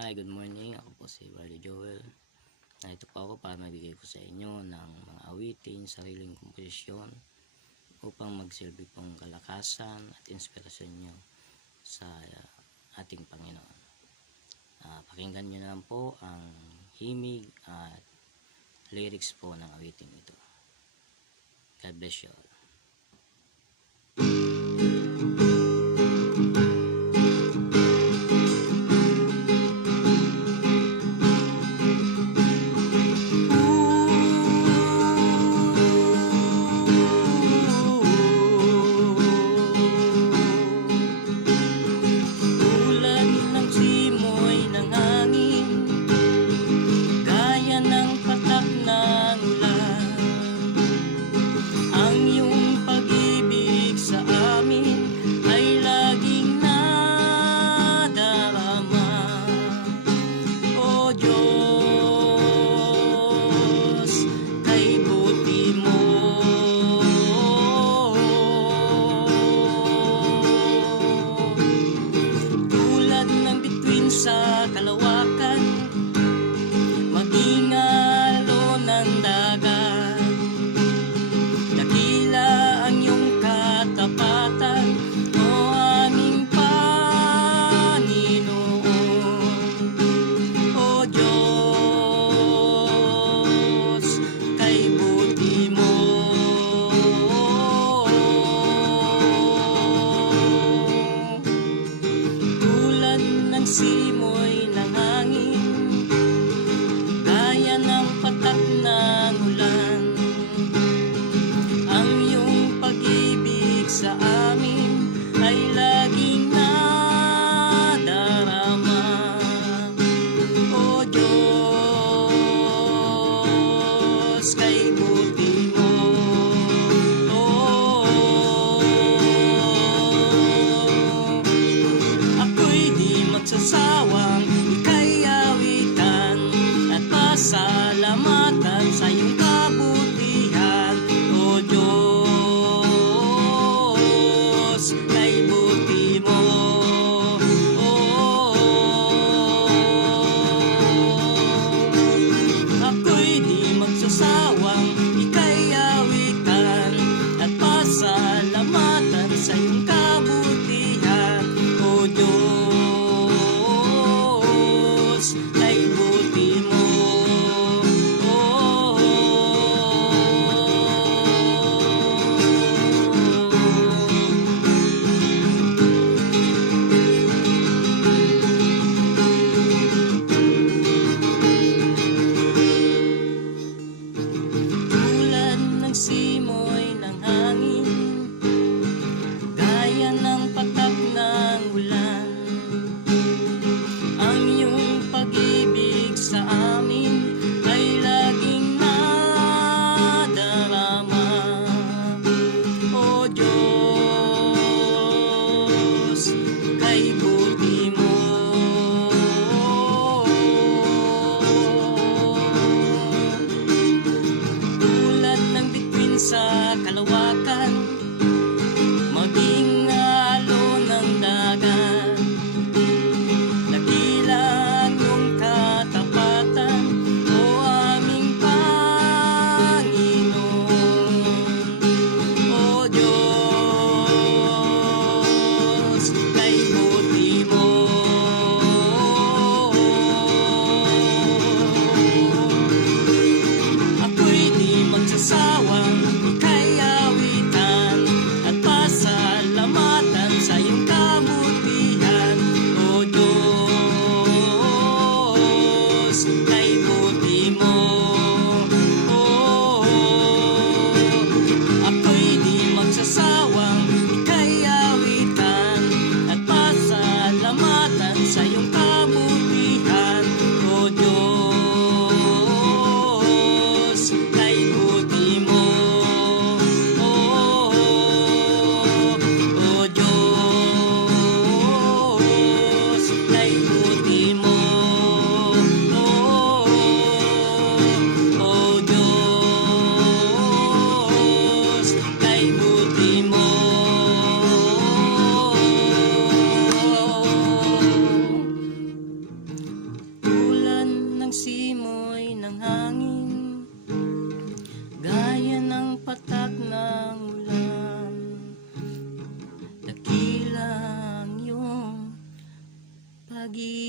Hi, good morning. Ako po si Brother Joel. Ito po ako para mabigay ko sa inyo ng mga awitin, sariling komposisyon upang magsilbi pong kalakasan at inspirasyon nyo sa ating Panginoon. Pakinggan nyo na lang po ang himig at lyrics po ng awitin ito. God bless you all. Sa kalawakan, maging alon ng dagat, dakila ang iyong katapatan, o aming Panginoon. O Diyos, kay buti mo. Tulad ng simoy ng hangin, gaya ng patak ng ulan, ang iyong pag-ibig sa amin ay laging nadarama. O Diyos, kay buti mo. Magsasawang ika'y awitan at pasalamatan sa iyong kabutihan. O Diyos, kay buti mo. Ako'y di magsasawang ika'y awitan at pasalamatan sa iyong kabutihan. O Diyos, kay buti mo. Tulad ng simoy ng hangin, gaya ng patak ng ulan, ang iyong pag-ibig sa amin ay laging nadarama. O Diyos, kay buti mo. Tulad ng bituin sa kalawakan, ng hangin, gaya ng patak ng ulan. Dakilang iyong pag-ibig.